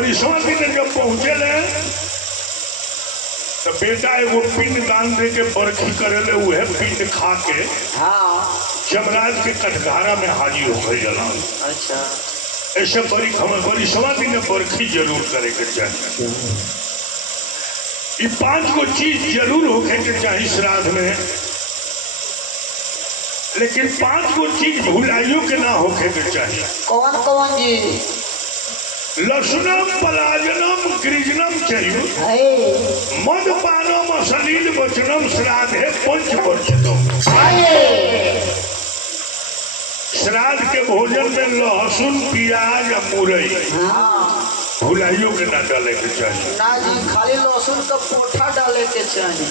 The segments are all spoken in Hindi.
बरिसवा दिन जब पहुँचे तो बेटा एगो पिंड दान दे के बरखी करेले उहे पिंड खा के जमराज के कटघारा में हाजिर हो गई जला। अच्छा ऐसे बड़ी खबर बरिसवा दिन बरखी जरूर करे के चाहिए। ये 5 गो चीज जरूर होके के चाहिए श्राद्ध में, लेकिन 5 गो चीज भुलाइयों के ना होके के चाहिए। कौन कौन जी? लसुनम पलाजनम गृजनम चाहिए, मदपानम अश्लील वचनम श्राद्धे पंचवर्जितम। श्राद्ध के भोजन में लहसुन प्याज मुरई भुलाइयों के ना डाले के चाहिए। ना जी, खाली लहसुन का पोठा डाले के चाहिए।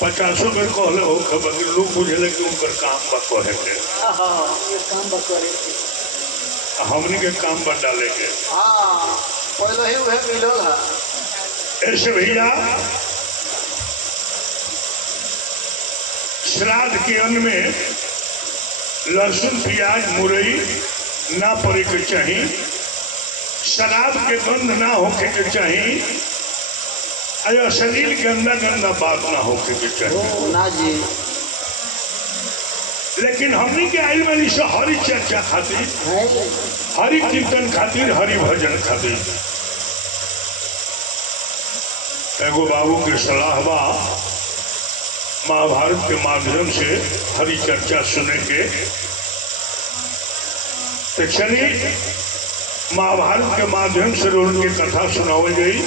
50 बेर कहले हो खबर लोग बुझे कि उनकर काम बा कहे के, ये काम बा करे के, हमनी के काम बा डाले के। पहले ही वह मिलल है। ऐसे भैया श्राद्ध के अन्न में लहसुन प्याज मुरई ना पड़े के चाहिए, शराब के गंध ना होके के चाहिए, अश्लील गंदा गंदा बात ना होके के चाहिए। ना जी, लेकिन हमनी के आइल वाली से हरि चर्चा खातिर, हरि कीर्तन खातिर, हरि भजन खातिर। एगो बाबू के सलाह बा महाभारत के माध्यम से हरि चर्चा सुने के, तो चलिए महाभारत के माध्यम से उनकी कथा सुनाई गई।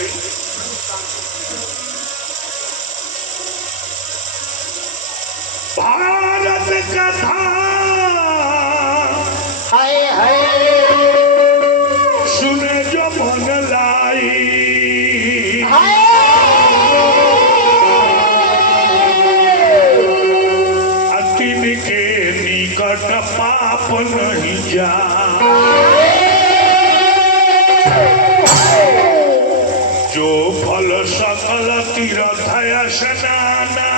भारत कथा हाय हाय सुने जो मन लाई, अतिन के निकट पाप नहीं जा, जो फल सकल तीर्थ स्नाना,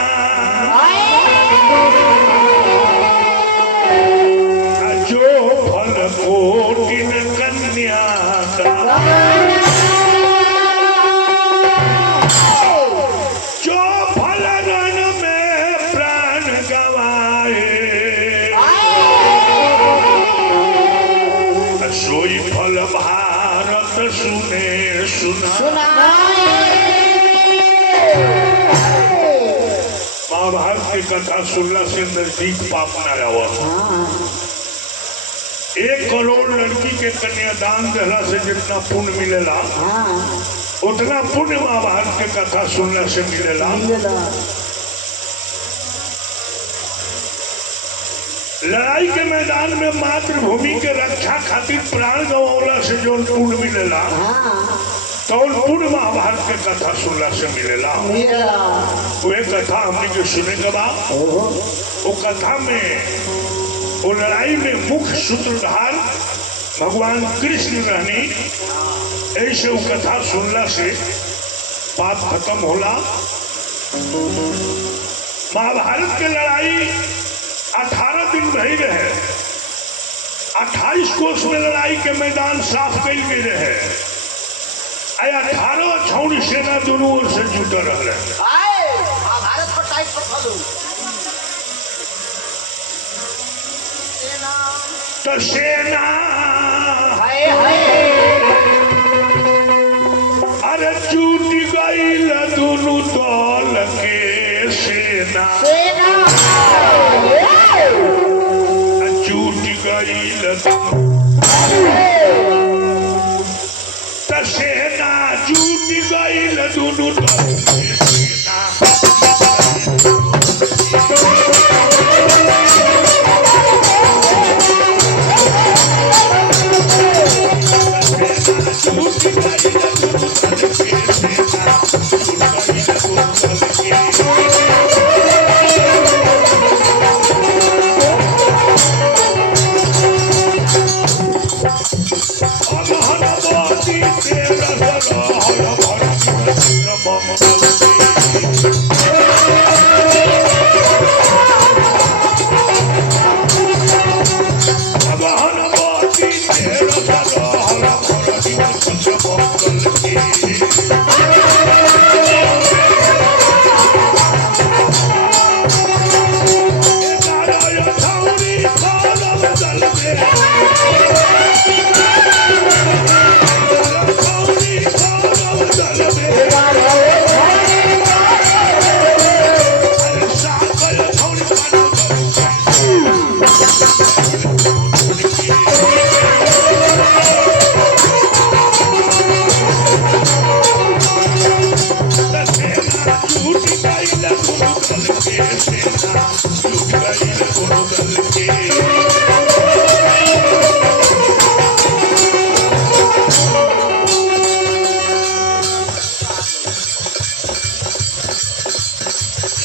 जो फल कोटिन कन्या जो फल रन में प्राण गवाए, सोई फल भारत सुने सुना। महाभारत की कथा सुनला से नजदीक पाप न रहा। 1 करोड़ लड़की के कन्यादान देला से जितना पुण्य मिलेला उतना पुण्य महाभारत के कथा सुनला से मिलेला। लड़ाई के मैदान में मातृभूमि के रक्षा खातिर प्राण गंवला से जो पुण्य मिलेला तो पुण्य महाभारत के कथा सुनला से मिलेला। वह कथा हमने के सुने के बाद वो कथा में वो लड़ाई में मुख्य सूत्रधार भगवान कृष्ण रहनी। ऐसे वो कथा सुनला से बात खत्म होला। महाभारत के लड़ाई 18 दिन रही रहे। 28 कोस में लड़ाई के मैदान साफ कल गए रहे। 18 छौड़ी सेना दोनों ओर से जुटल रहे। तो सेना अरे जुट गई दोनों दल के सेना, जुट गई तो सेना जुट गई दोनों दल के सेना। Bye.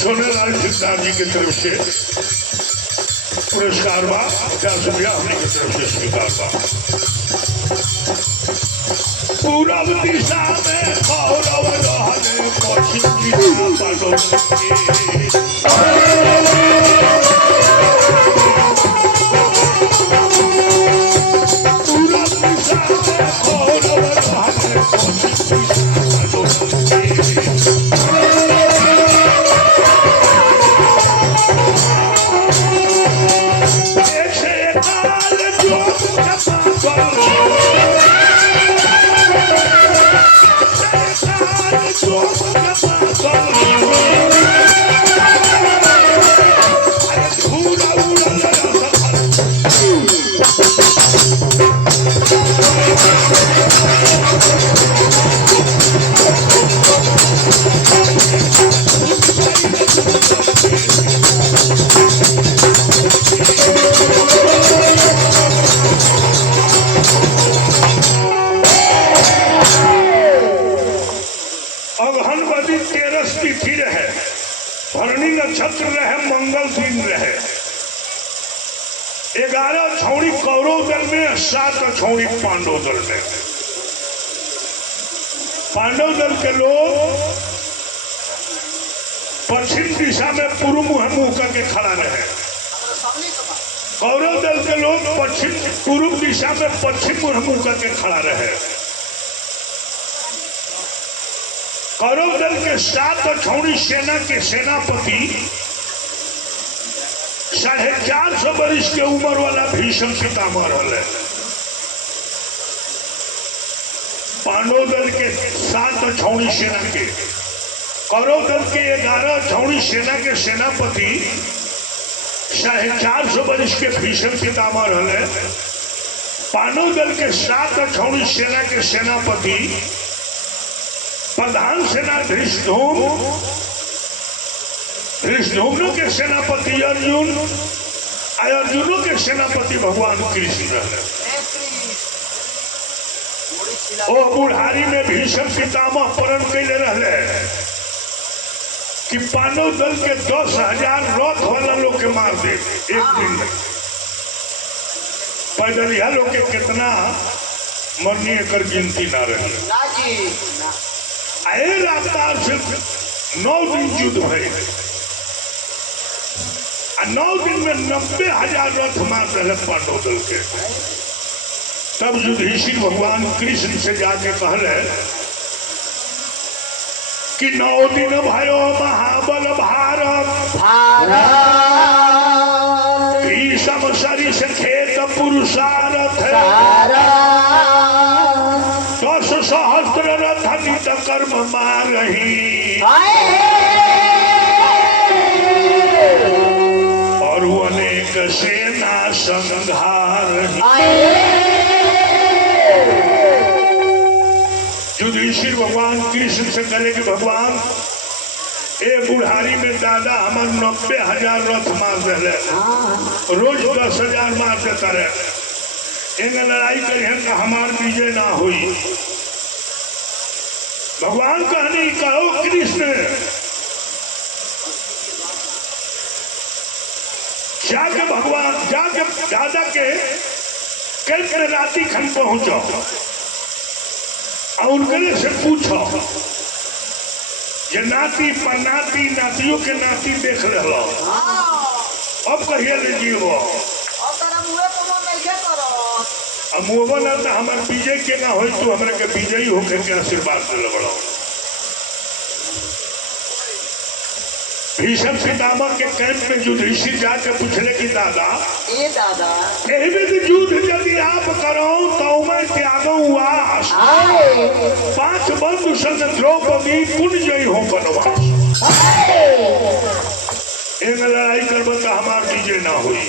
सोनेलाल ठेकेदार जी की तरफ से पुरस्कार बा 50 रुपया हमने की तरफ से स्वीकार बा। पूरब दिशा में कौरव रहले पश्चिम दिशा पांडव पूरब दिशा में कौरव रहले पश्चिम दिशा अगहनवती 13 तिथि रहे, भरणी नक्षत्र रहे, मंगल दिन रहे। 11 छौड़ी कौरव दल में, 7 छौड़ी पांडव दल में। पांडव दल के लोग पश्चिम दिशा में पूर्व मुंह करके खड़ा रहे। कौरव दल के लोग पूर्व दिशा में पश्चिम मुंह करके खड़ा रहे। कौरव दल के 7 छौड़ी सेना के सेनापति 450 वर्ष के उम्र वाला भीष्म पितामह रहे। पांडव दल के 7 छौड़ी सेना के, कौरव दल के 11 छौड़ी सेना के सेनापति 450 वर्ष के भीष्म पितामह रहे। पांडव दल के 7 छौड़ी सेना के सेनापति प्रधान सेना धृष्टुम्न के सेनापति अर्जुन, अर्जुनों के सेनापति भगवान कृष्ण रहे। ओ बुढ़ारी में भीष्म पितामह प्रण कैले रहे कि पांडव दल के 10,000 रथ वाला लोग के मार दे एक दिन में। पैदलिया लोग के कितना मरनी एकर गिनती ना रही। आए रफ्तार से 9 दिन युद्ध भय, 9 दिन में 90,000 रथ मार रहे पांडव दल के। तब युधिष्ठिर भगवान कृष्ण से जाके कहले कि 9 दिन भयो महाबल भारत, भीषम सरिस खेत पुरुषारथ, 10 सहस्त्र रथ नित कर्म मारही, और अनेक सेना संहार। युधिष्ठिर भगवान कृष्ण से कहले कि भगवान ए बुढ़ारी में दादा हमार 90,000 रथ मार दे, रोज 10,000 मार देता रहे। एंगे लड़ाई करिए का हमार विजय ना हुई। भगवान कहने कहो कृष्ण जाके भगवान जाके दादा के कैंप में राती खन पहुंचो और उनके से पूछो ये नाती पनाती नातियों के नाती देख रहे, अब कहिए ले जीवो अब मुँह ना तो हमारे विजय के ना हो, तो हमारे के विजयी होकर के आशीर्वाद दिल बड़ो। भीष्म पितामह के कैंप में युधिष्ठिर जाके पूछले कि दादा ए दादा युद्ध यदि आप करो तो मैं त्यागो वास 5 बंधु संग द्रौपदी पुण्य जय हो बनवास। इन लड़ाई करब तो हमार विजय ना हुई,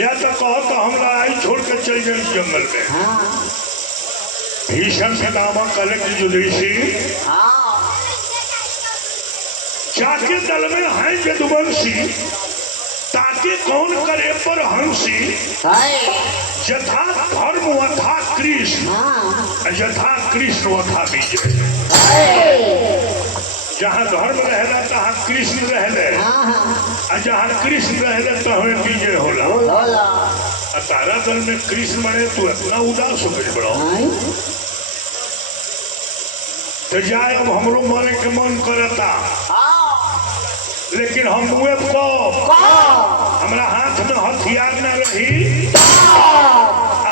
या तो कहो तो हम लड़ाई छोड़ के चल जाए जंगल में। भीषण पितामह कहले कि युधिष्ठिर जाके दल में है यदुवंशी, ताके कौन करे पर हंसी। यथा धर्म वथा कृष्ण, यथा कृष्ण वथा विजय। जहाँ धर्म रहेला तहाँ कृष्ण रहले, और जहाँ कृष्ण रहले तो हमें विजय होला। तारा दल में कृष्ण बने तू इतना उदास हो गई बड़ो, तो जाए अब हमरो मरे के मन करता, लेकिन हम मुए को हमारा हाथ में हथियार ना रही,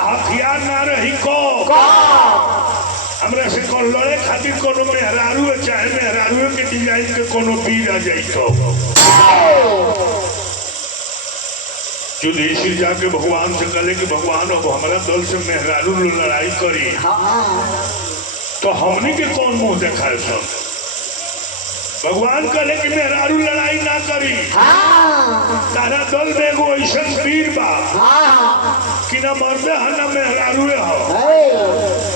हथियार ना रही को हमरा से कौन लड़े खातिर कोनो मेहरारू चाहे मेहरारू के डिजाइन के कोनो बीर आ जाई तो युधिष्ठिर जाके भगवान से कहले कि भगवान अब हमारा दल से मेहरारू लड़ाई करी तो हमने के कौन मुंह देखाए सब। भगवान कहले कि मेहरारू लड़ाई ना करी, तारा दल में एगो ऐसा वीर बा कि ना मर्दे है ना मेहरारू हो,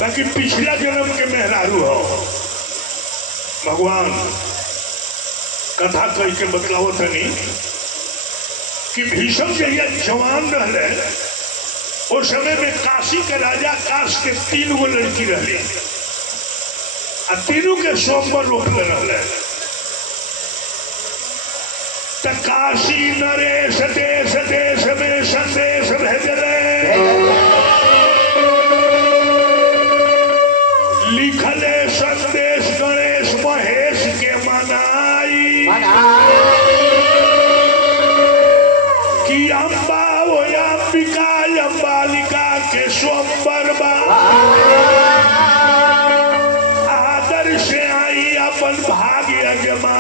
बाकी पिछला जन्म के मेहरारू हो। भगवान कथा कह के बतलाओ तनी कि भीषम जहिया जवान रहले उस समय में काशी के राजा काश के 3 गो लड़की रहली, आ तीनों के सोमवार रोकले रहले। काशी नरेश देश देश में संदेश भेजले, लिखले संदेश गणेश महेश के मनाई कि अम्बा वो अंबिका अम्बालिका के सोमवार आदर से आई अपन भाग्य जमा।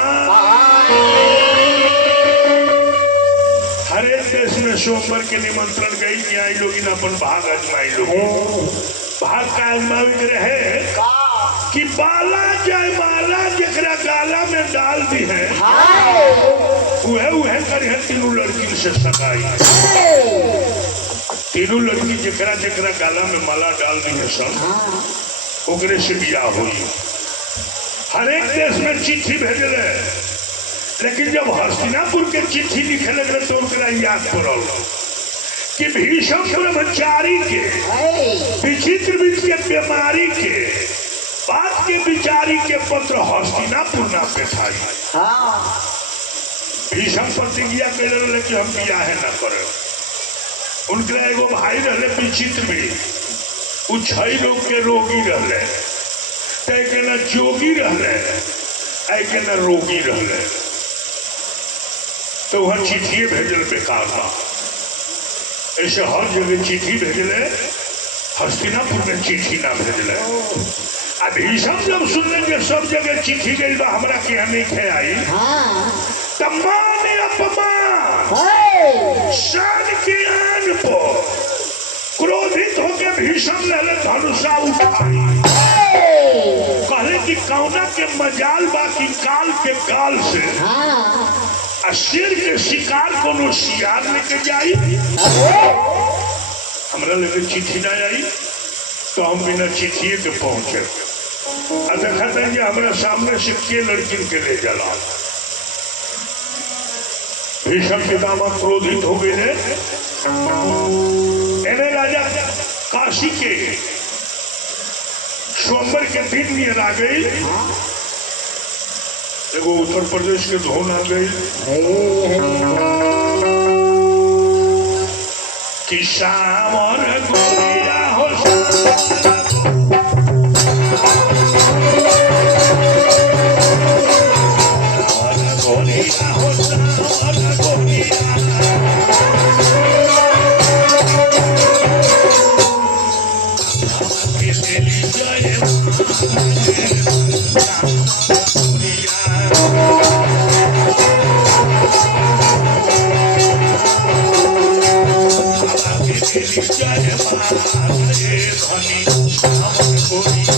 हर एक देश में सोमवार के निमंत्रण गई कि आई लोग अपन भाग आजमाई लोग। भाग का आजमावी रहे कि बाला जयमाला जरा गाला में डाल दी है उहे करे तीनों लड़की से सगाई। तीनों लड़की जरा जरा गाला में माला डाल दी है सब ओकरे से बियाह हुई। हर एक देश में चिट्ठी भेजले, लेकिन जब हस्तिनापुर के चिट्ठी लिखे लगे तो उनका याद पड़ल कि भीषम ब्रह्मचारी के विचित्र बीच के बीमारी के बात के विचारी के पत्र हस्तिनापुर ना पेठाई। भीषम प्रतिज्ञा कर रहे कि हम बियाह न करे। उनका एगो भाई रहे विचित्र भी, उ 6 लोग के रोगी रहे, के न जोगी रहे के न रोगी रहे, तो वह चिट्ठी भेजल बेकार बा। ऐसे हर जगह चिट्ठी भेजले, हस्तिनापुर में चिट्ठी ना भेजले। भीषम जब सुनले कि सब जगह चिट्ठी गई बा हमरा के नहीं खे आई, तब मान अपमान शान के आन पर क्रोधित होकर भीषम ले धनुषा उठाई, कहले कि कौना के मजाल बा कि काल के काल से शेर के शिकार कोनो शिकार लेके जाई। हमरा लगे चिट्ठी ना आई तो हम बिना चिट्ठी के पहुंचे। देखा था कि हमारे सामने से के लड़की के ले जाला। भीषम पितामह क्रोधित हो गए। राजा काशी के सोमवार के दिन नियर आ गई, एगो उत्तर प्रदेश के धोन आ गई कि सामर गोरिया हो धनी हमर गोरिया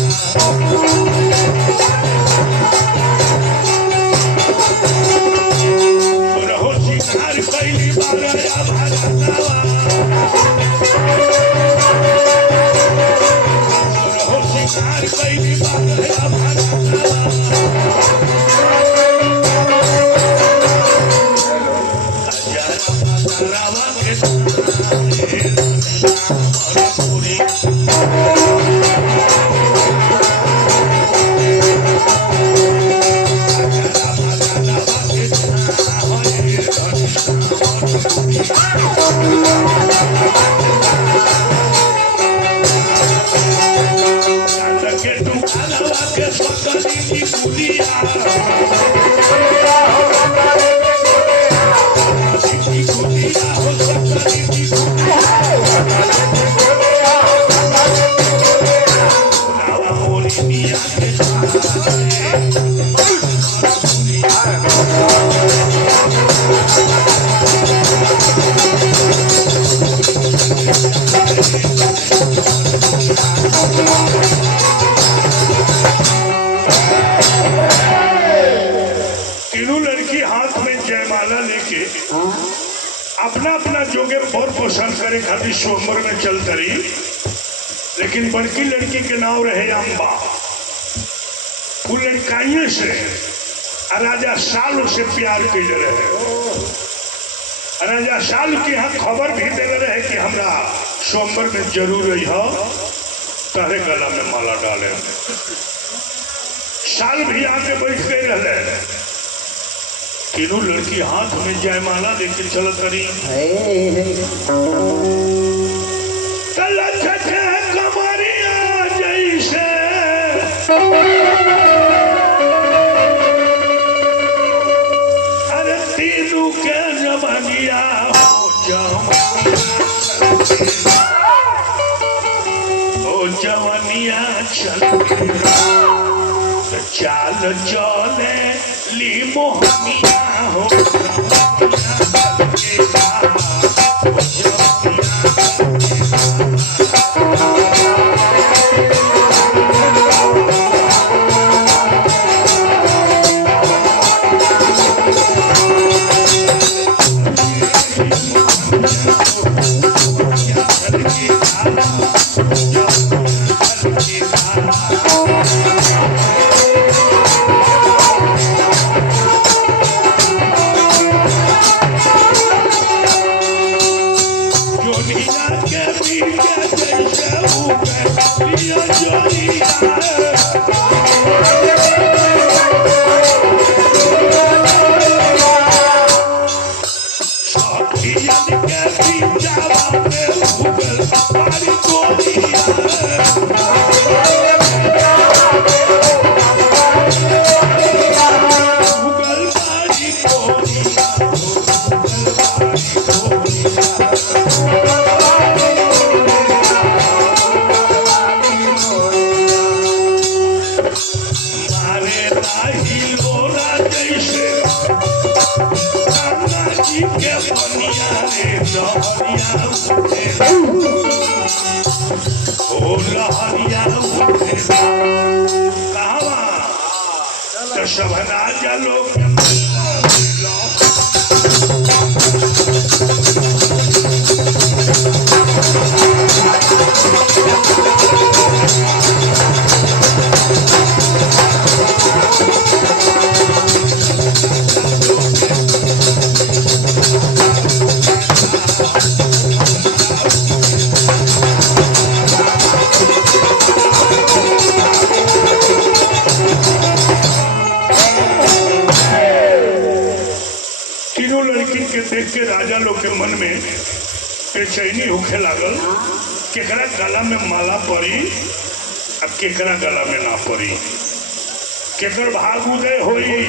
रहो शिकार कैली बारया भरतवा रहो शिकार कैली बारया भरतवा रावा के अपना अपना जोगे बहुत पसंद करे खातिर स्वयंवर में चलता रही, लेकिन बड़की लड़की के नाम रहे अम्बा। वो लड़काइए से राजा साल से प्यार के रहे। राजा साल के यहाँ खबर भी दे रहे कि हमरा स्वयंवर में जरूर रही हो, तारे गला में माला डाले। साल भी आके बैठ गए रहे। तीनों लड़की हाथ में जयमाला लेके चलत रही। कमरिया जैसे अरे तीनों के जवानिया हो जवानिया चल चाल चले ली मोहनिया हो शबना जलो देख के राजा लोग के मन में बेचैनी होखे लागल। केकरा गला में माला पड़ी अब केकरा गला में ना पड़ी, केकर भाग उदय होई।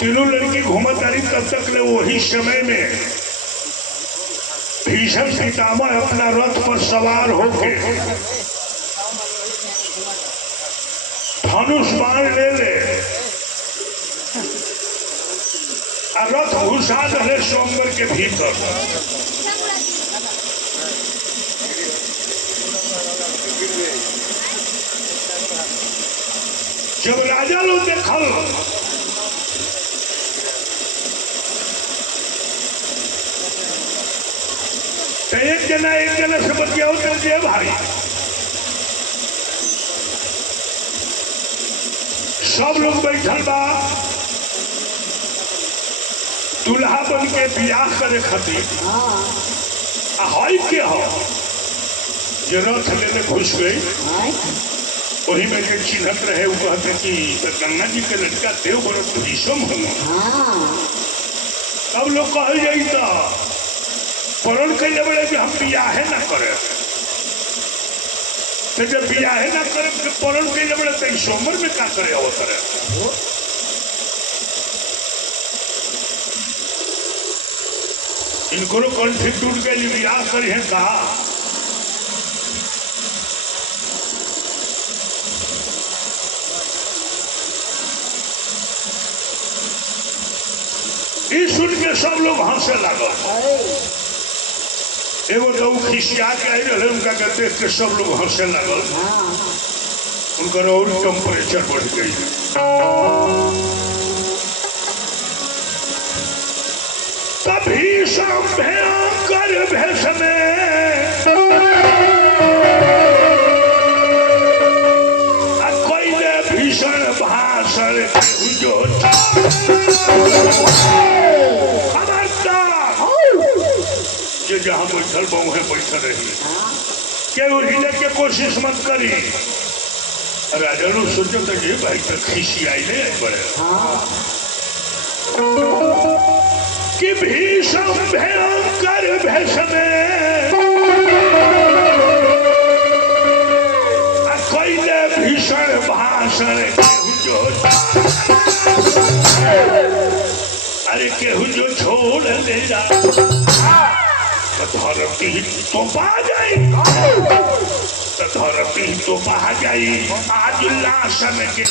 तीनों लड़की घूमत रही। तब तक ले वही समय में भीषम पितामह अपना रथ पर सवार होके धनुष बाण ले रथ घुसा दे स्वयंवर के भीतर। लड़का लोग देखल तो एक जना से बतियाओ तो दे भाई सब लोग बैठल बा दूल्हा बन के बियाह करे खातिर के हो जो रथ लेने घुस गई वही में जो चिन्हत रहे वो कहते कि गंगा जी के लड़का देव व्रत भीषम हो तब लोग कह जाई तो परण कैले बड़े कि हम बियाहे ना करे तो जब बियाहे ना करे तो परण कैले बड़े तो सोमर में का करे अवसर इनको कंठी टूट गई बियाह करी है कहा सुन के सब लोग हंसे लागल एगो तो खिसिया के आई रहे उनका देख के सब लोग हंसे लागल उनका और टेम्परेचर बढ़ गई तभी सब भयंकर भेष में कोई ने भीषण भाषण जो जहाँ बैठल बहु है बैठल रही केहू हिले के कोशिश मत करी राजा लोग सोचो तो ये भाई तक खिसी आई नहीं बड़े कि भीषण भयंकर भेष में कोई ने भीषण भाषण जो अरे केहू जो छोड़ ले जा धरती तो पा जाई धरती तो पा जाई आज लाश में के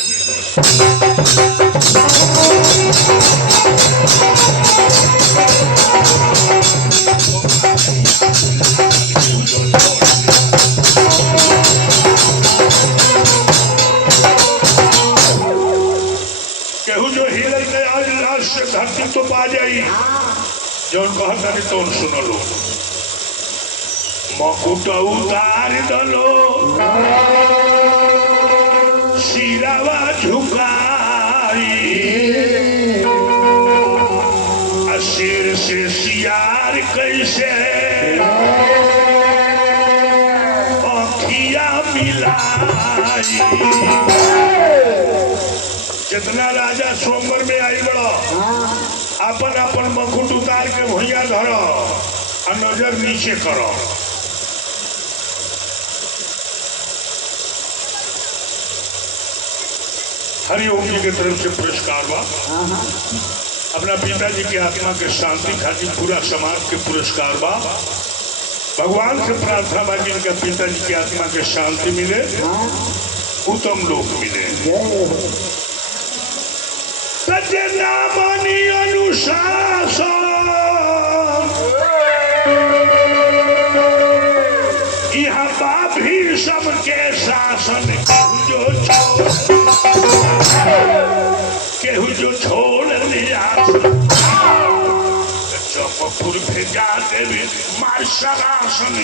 केहू जो हिलल के आज लाश से धरती तो पा जाई जो कहता नहीं तो सुनो लो मकुट उतार दलो सिरावा झुकाई शेर से सियार कैसे अखिया मिलाई जितना राजा सोमवार में आई बड़ो अपन अपन मकुट उतार के भुइया धरो और नजर नीचे करो हरिओम जी की तरफ से पुरस्कार बा अपना पिताजी की आत्मा के शांति खातिर पूरा समाज के पुरस्कार बा भगवान से प्रार्थना बा कि इनका पिताजी की आत्मा के शांति मिले उत्तम लोक मिले सत्यनामनि अनुशासन यहाँ बाभी सबके शासन केहू जो छोड़ लिया चौकपुर भेजा देवी मार सरासन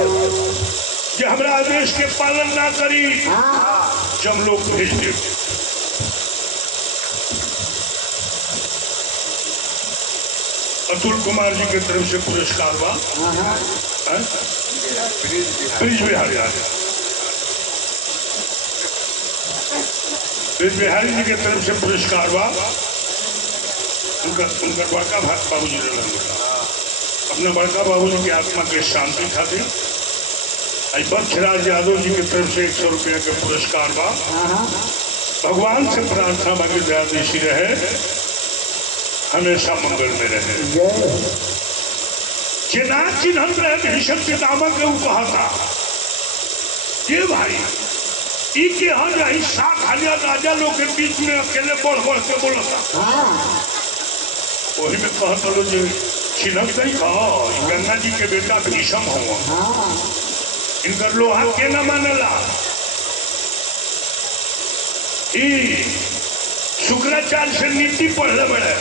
जो हमारा आदेश के पालन ना करी जब लोग भेज दे अतुल कुमार जी की तरफ से पुरस्कार बा ब्रिज बिहारी जी की तरफ से पुरस्कार बा उनका बड़का बाबू जी अपने बड़का बाबू जी की आत्मा के शांति खातिर बख्शराज यादव जी की तरफ से 100 रुपया के पुरस्कार बा भगवान से प्रार्थना बाकी दयादेशी रहे हमेशा मंगल में रहे चिन्ह चिन्हन रहे भीषम पितामह के वो कहा था ये भाई ई के यहाँ जाही 7,000 राजा लोग के बीच में अकेले बढ़ बढ़ के बोलता। वही में कहत लो जो छिनक नहीं था गंगा जी के बेटा भीषम हुआ, इनकर लोहा के न मानला। शुक्राचार्य से नीति पढ़ले बड़े,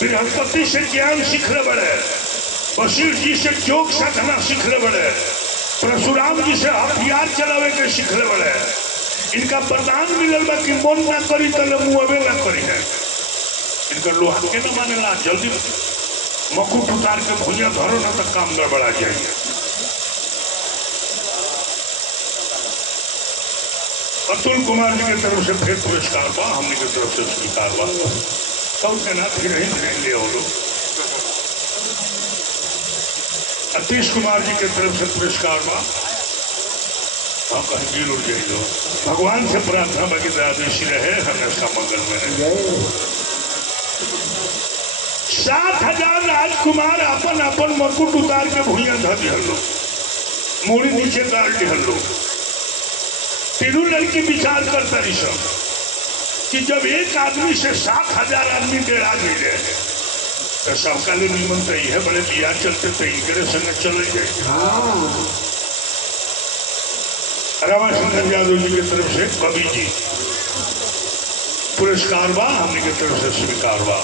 बृहस्पति से ज्ञान सीखले बड़े, वशिष्ठ जी से योग साधना सीखले बड़े, परशुराम जी से हथियार चलावे के सीखले बड़े। इनका वरदान मिलल बा कि मन ना करी तो मुँहवे ना करी है। इनका लोहा के न मानेला, जल्दी मकुट उतार के भुइया धरो ना तो काम गड़बड़ा जाएंगे। अतुल कुमार जी की तरफ से फिर पुरस्कार बा, हमने की तरफ से स्वीकार बा। सब के ना फिर ही ले आओ। अतीश कुमार जी की तरफ से पुरस्कार बा, हम कहीं गिर उड़ जाइए। भगवान से प्रार्थना बाकी दयादेशी रहे, हमेशा मंगल में रहे। 7,000 राजकुमार अपन अपन मकुट उतार के भुइया धर दिहलो, मूड़ी नीचे गाड़ दिहलो। तीनों लड़की विचार करता रही सब कि जब एक आदमी से 7,000 आदमी डेरा मिले तो सबका लिए निमन तो है बड़े बिया चलते तो इनके संग चले जाए। रामाशंकर यादव जी की तरफ से कवि जी पुरस्कार बा, हमने की तरफ से स्वीकार बा।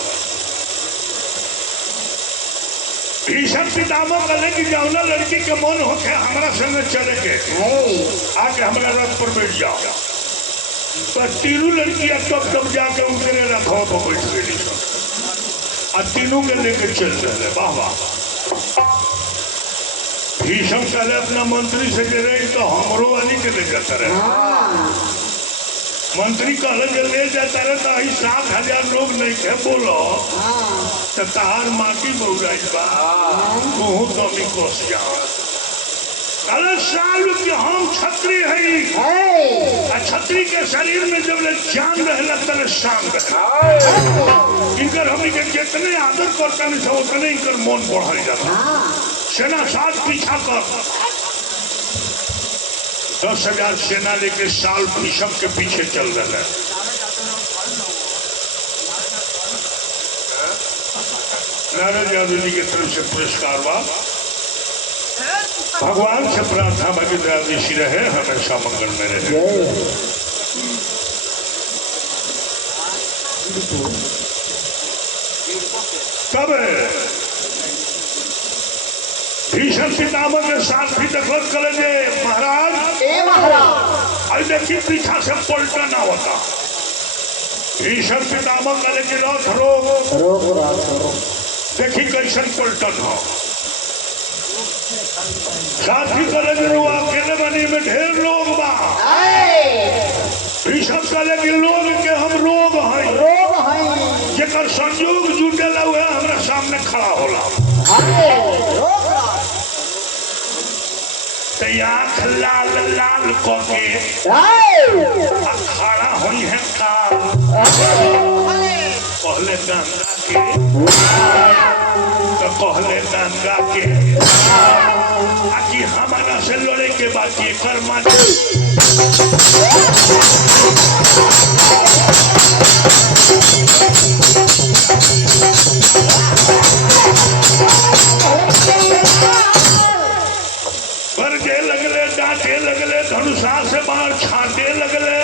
भीषण पितामह कहले कि जौना लड़की के मन होके हमारा संग चले के आके हमारा रथ पर बैठ जाओ। तो तीनों लड़कियां तब तब जाके उनके रथों पर बैठ गई और तीनों के लेके चल रहे। वाह वाह। भीषम कहले अपना मंत्री से जे रहे तो हमरो वाली के ले जाता रहे। मंत्री कहले जे ले जाता रहे तो 7,000 लोग नहीं थे बोलो तो तहार माटी बउराई बा, तू कमी कोस जाओ। कहले साल कि हम छत्री है, छत्री के शरीर में जब जान रहे तले शान रहे। इनकर हम जितने आदर करता नहीं था उतने इनकर मन बढ़ाई जाता। सेना साथ पीछा कर 10,000 सेना लेके साल भीषम के पीछे चल रहे हैं। नारद यादव जी की तरफ से पुरस्कार बा, भगवान से प्रार्थना बाकी दयादेशी रहे, हमेशा मंगल में रहे। तब भीषण पितामह के साथ भी दखलत करे जे महाराज आई देखिए पीछा से पलटा ना होता। भीषण पितामह करे कि रथ रोक देखी कैसन पलटन हो। साथी करे कि अकेले बनी में ढेर लोग बा। भीषण करे कि लोग के हम रोग हैं जेकर संयोग जुटेला हुआ हमारा सामने खड़ा होला। आँख लाल लाल करके खड़ा हुई है काल। कहले गंगा के तो कहले गंगा के आकि हमारा से लड़े के बाद ये कर्मा बरके लगले, डांटे लगले, धनुषा से बाहर छाटे लगले,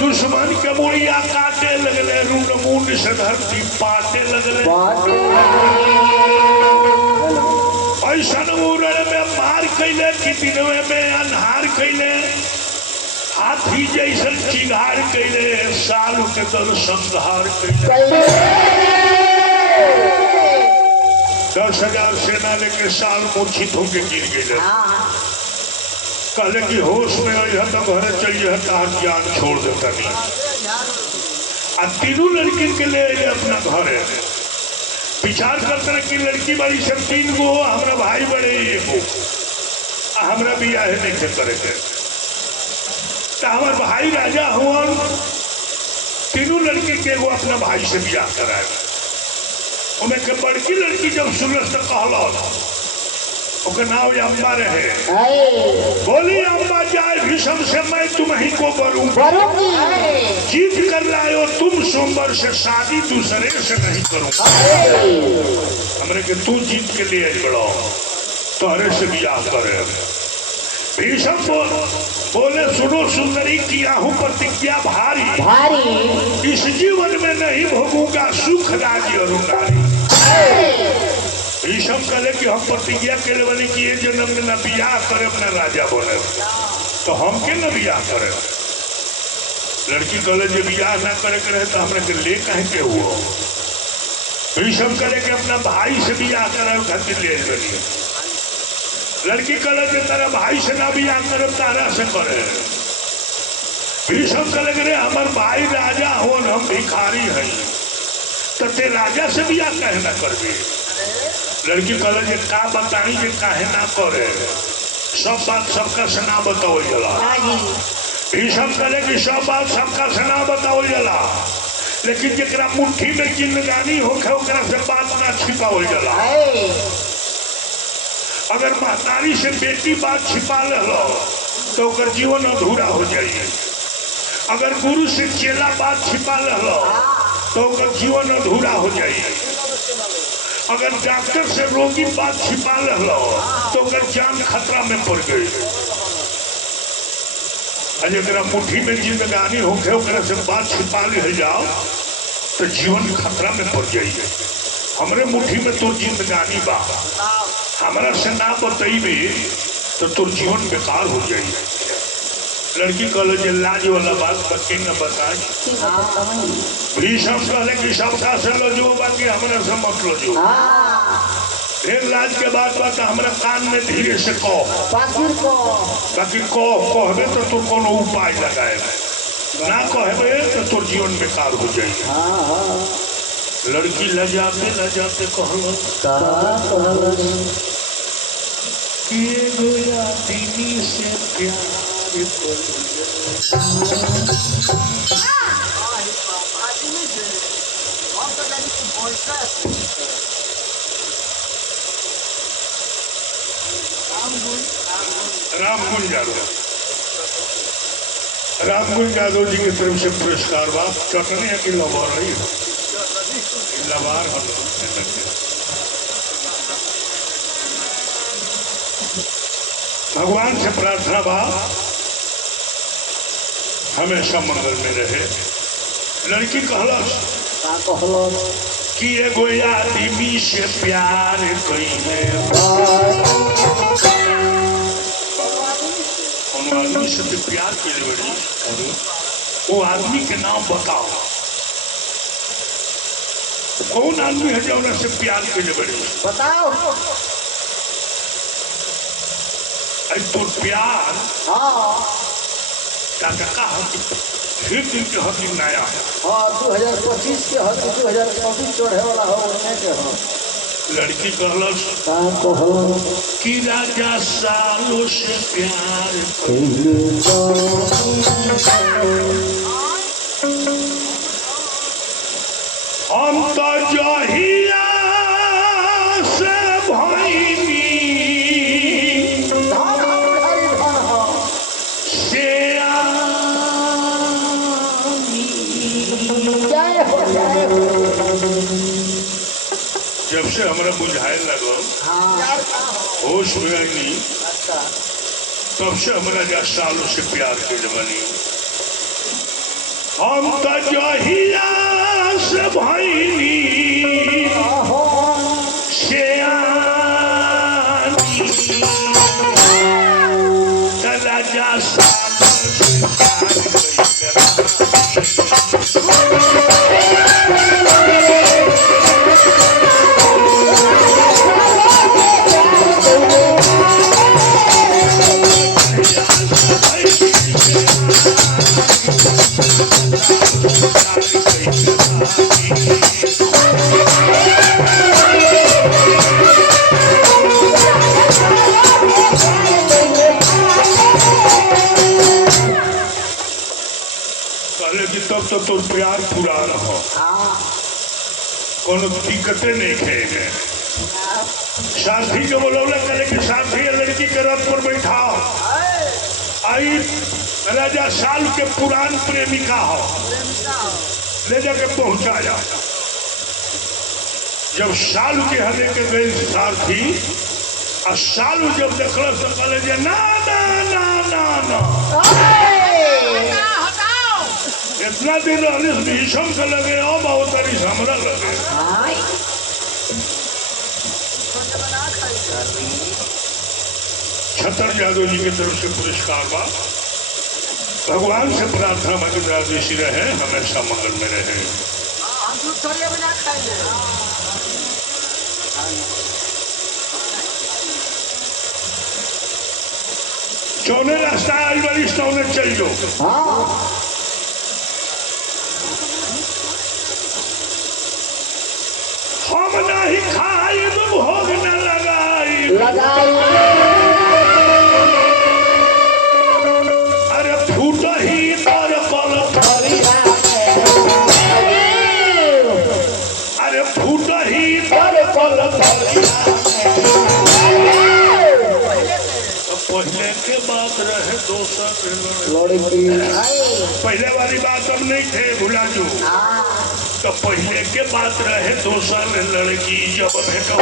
दुश्मन के मुड़िया काटे लगले, रूड मुंड से धरती पाटे लगले। ऐसा मुरण में मार कैले कि दिनवे में अन्हार कैले, हाथी जैसन चिंगार कैले, साल के दल संहार कैले। 10,000 सेना लेके साल मूर्छित होके गिर गए। कहले कि होश में आई तो घर चलिए तार जान छोड़ देता नहीं। आ तीनों लड़की के ले अपना घर है। विचार करते कि लड़की बड़ी सब 3 गो, हमारा भाई बड़े 1 गो, हमारा बियाह नहीं करे थे। तो हमारे भाई राजा हुआ, तीनों लड़के के वो अपना भाई से बियाह कराए। उनके बड़की लड़की जब सुनस तो कहला ओकर नाम अम्बा रहे। बोली अम्बा जाए भीषम से मैं तुम्ही को बरूंगी, जीत कर लायो तुम सोमवार से शादी दूसरे से नहीं करूंगा। हमरे के तू जीत के लिए बड़ो तोहरे से ब्याह करे। भीषम बोले सुनो सुंदरी किया हूँ प्रतिज्ञा भारी, इस जीवन में नहीं भोगूंगा सुख राज्य और नारी। भीषम कहले कि हम प्रतिज्ञा के बनी कि ये जन्म में न बियाह करे न राजा बने, तो हम के न बियाह करे। लड़की कहले जो बियाह ना करे के रहे तो हमने के ले कहे के हुआ। भीषम कहले कि अपना भाई से बियाह करे खातिर ले बनी। लड़की कहले कि तेरा भाई से ना बियाह करे तारा से करे। भीषम कहले कि हमार भाई राजा हो हम भिखारी हैं, तो ते राजा से बियाह कहे ना करबी। लड़की कहले का बताई जे काहे ना करे, सब बात सबका से ना बताओ जला। भीषम कहले कि सब बात सबका से ना बताओ जला, लेकिन जरा मुट्ठी में जिंदगानी होखे ओकरा से बात ना छिपाओ जला। अगर महतारी से बेटी बात छिपा लो तो ओकर जीवन अधूरा हो जाइए। अगर गुरु से चेला बात छिपा लो तो ओकर जीवन अधूरा हो जाइए। अगर डॉक्टर से रोगी बात छिपा लो तो अगर जान खतरा में पड़ गई। अगर मुट्ठी में जिंदगानी होके ओकरा से बात छिपा ले जाओ तो जीवन खतरा में पड़ जाइए। हमरे मुट्ठी में तो जिंदगानी बा, हमारा से ना बतईबे तो तोर जीवन बेकार हो जाइए। लड़की कहले जे लाज वाला बात बच्चे न बताए। भीषम कहले कि सबका से लो जो बाकी हमारे से मत लो जो। फिर लाज के बाद बात हमारे कान में धीरे से कहो, बाकी कहबे तो तोर कोनो उपाय लगाए, ना कहबे तो तोर जीवन बेकार हो जाइए। लड़की लजाते लजाते कहलो कि गोया दीनी से प्यार रामगुंज यादव जी की तरफ से पुरस्कार बा। चटनी है कि लबार रही लबार भगवान से प्रार्थना बा हमेशा मंगल में रहे। लड़की कहलस कि एगो आदमी से प्यार कइले, आदमी से तो प्यार कइले बड़ी, वो आदमी के नाम बताओ। कौन आदमी है जो से प्यार कइले बड़ी बताओ। तो प्यार फिर दिन के हद नया है। 2025 के हद 2024 चढ़े वाला हो उन्हें के हो। लड़की कहलस कि राजा सालों से प्यार हम तो जहिया से भइनी जब से हमरा बुझाए लगो होश में आई तब से हमरा जा सालों से प्यार के जवानी। हम तो जहिया से भइनी राजा तब तो तुम प्यार पूरा रहो, कोनो दिक्कतें नहीं खेगे। सारथी के बोलौले करे कि सारथी लड़की के रथ पर बैठाओ। आई राजा साल के पुरान प्रेमिका हो, ले जाके पहुंचाया। जब साल के हले के गए सारथी, और सालू जब देखल तो कहले जे ना ना ना ना ना इतना दिन रहने भीषम के लगे अब अवतरी हमरा लगे। छतर यादव जी की तरफ से पुरस्कार बा। भगवान से प्रार्थना मगनराजेशी रहे, हमेशा मंगल में रहे। चौने रास्ता आई बारी चौने चल जो। हम नहीं खाई भोग न लगाई अरे फूट ही तर कल अरे फूट ही तर कल पहले के बात रहे दोस्त पहले वाली बात अब नहीं थे भुला जो। तो पहले के बात रहे दोसर लड़की जब भेटो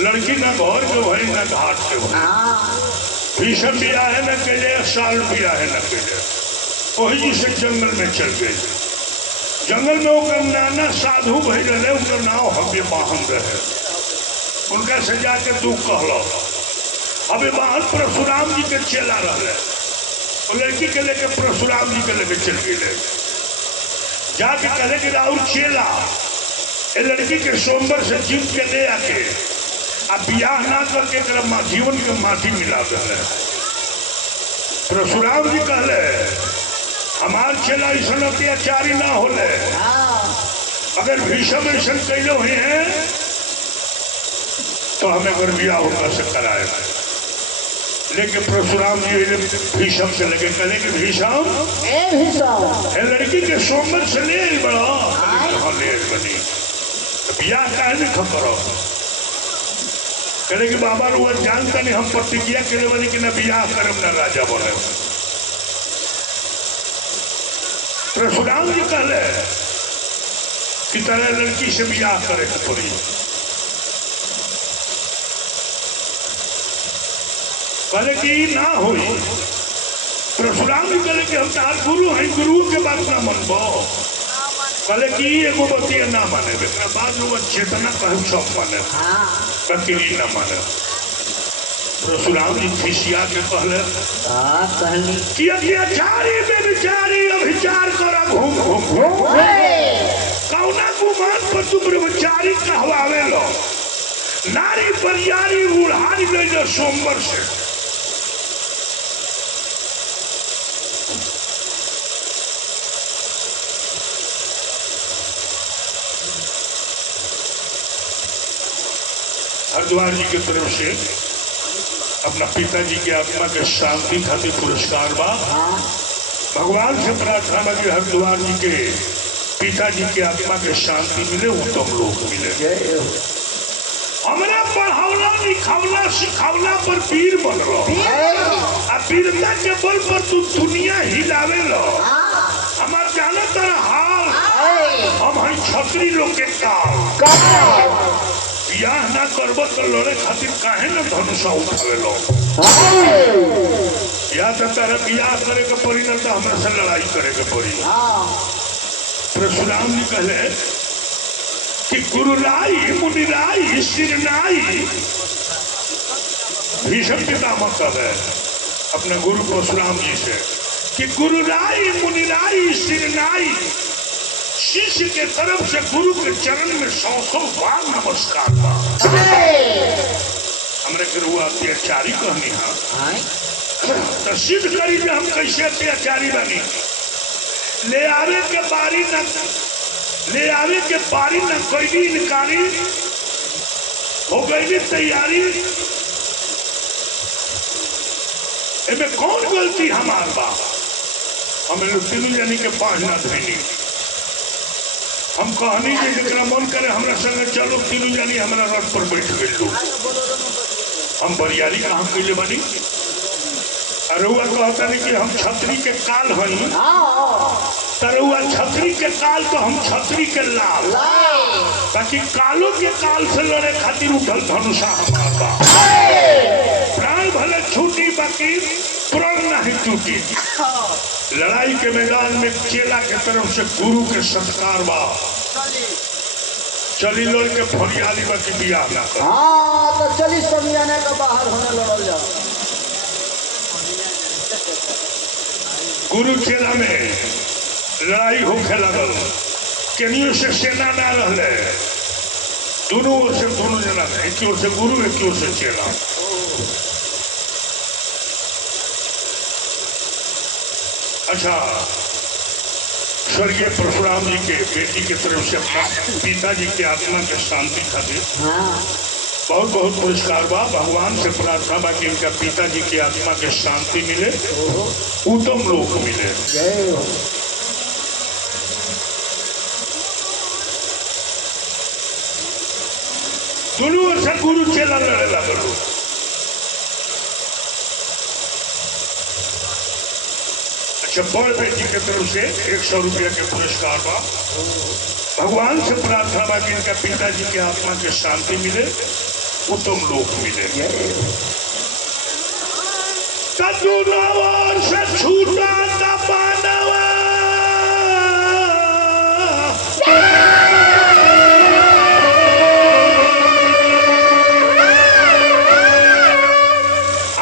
लड़की ना घर के भाई ना घाट के भाई भीषण भी आहे न के साल भी आहे न के वही जी से जंगल में चल गए। जंगल में ओकर नाना साधु भाई रहे, उनका नाम हबे बाहन रहे। उनका से जाके तू कहलो हबे बाहन परशुराम जी के चेला रहे। वो लड़की के लेके परशुराम जी के लेके चल गए। जाके कहे कि राउर चेला ए लड़की के सोमवार से जीव के ले आके अब बियाह ना करके जीवन के माटी मिला दे। परशुराम जी कहले हमार चेला ऐसा अत्याचारी ना होले, अगर भीषम ऐसा कैले हुए हैं तो हमें अगर बियाह होगा से कराए। लेकिन परशुराम जी भीषम से लगे कहले कि भीषम लड़की के सोमवार से ले बड़ा ले बनी बियाह काहे करो। कहले कि बाबा वो जानता नहीं हम प्रतिज्ञा करे वाली कि न बियाह करम न राजा बोले। परशुराम जी कहले कि तरह लड़की से बियाह करे के पड़ी। कहले कि ना हुई। परशुराम जी कहले कि हम तार गुरु हैं, गुरु के बात ना मनबो। कहले कि एगो बतिया ना माने, बाद वो चेतना कहूँ सब माने, कतरी ना माने। परशुराम जी खिसिया के कहले कि अत्याचारी बेचारी अभिचार करा घूम घूम कौना गुमान पर तू ब्रह्मचारी कहवावे लो। नारी परियारी उड़ारी ले जो सोमवार से। हरिद्वार जी की तरफ से अपना पिताजी की आत्मा के शांति खातिर पुरस्कार बा। भगवान से प्रार्थना बा कि हरिद्वार जी के पिताजी की आत्मा के शांति मिले, उत्तम लोक मिले। हमरा पढ़ावला लिखावला सिखावला पर वीर बनलो, आ वीरता के बल पर तू दुनिया हिलावे लो। हमार जाना तरह हाल हम हैं छतरी लोग के काल। बियाह ना करब तो लड़े खातिर काहे न धनुषा उठावे लो। या तो तारा बियाह करे के पड़ी न तो हमरा से लड़ाई करे के पड़ी। परशुराम जी कहले कि गुरुराई मुनिराई सिरनाई भीषम पितामह कहे अपने गुरु परशुराम जी से कि गुरु राय मुनिराय सिरनाई, शिष्य के तरफ से गुरु के चरण में 100 बार नमस्कार बा। हमरे गुरु अत्याचारी कहनी है तो सिद्ध करी जो हम कैसे अत्याचारी बनी। ले आवे के बारी न कोई इनकारी हो गई तैयारी। इनमें कौन गलती हमार बा? हमें तीनों जानी के पाँच ना धैनी। हम कहनी कि जरा मन करे हमरा संगे चलो, तीनों जानी हमारा रथ पर बैठ गए लोग। हम बरियारी कहाँ कैले बनी? अरुआ कहता नहीं कि हम छतरी के काल हई, तरुआ छतरी के काल तो हम छतरी के लाल, ताकि कालों के काल से लड़े खातिर उठल धनुषा हमारा। प्राण भले छूटी बाकी प्रण नहीं टूटी। लड़ाई के मैदान में चेला के तरफ से गुरु के सत्कार बा। चली लड़ के फरियाली बाकी बिया ना कर। तो चली समियाने का बाहर होने लड़ल जा। गुरु चेला में लड़ाई होके लगल। केनियों से सेना ना रहले, दोनों ओर से दोनों जना, एक ओर से गुरु एक ओर से चेला। अच्छा, स्वर्गीय परशुराम जी के बेटी के तरफ से पिताजी के आत्मा के शांति खातिर बहुत बहुत पुरस्कार बा। भगवान से प्रार्थना बा कि इनका पिताजी की आत्मा के शांति मिले, उत्तम लोक मिले। दोनों ओर से गुरु चेला लड़े लगल। अच्छा, बड़ बेटी के तरफ से 100 रुपया के पुरस्कार बा। भगवान से प्रार्थना बा कि इनका पिताजी के आत्मा के शांति मिले, उत्तम लोक मिले। दोनों से छूटा दबानवा,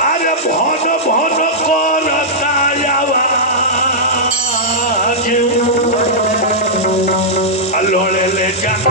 अरे भन भन करता आवाज, लड़े ले जाना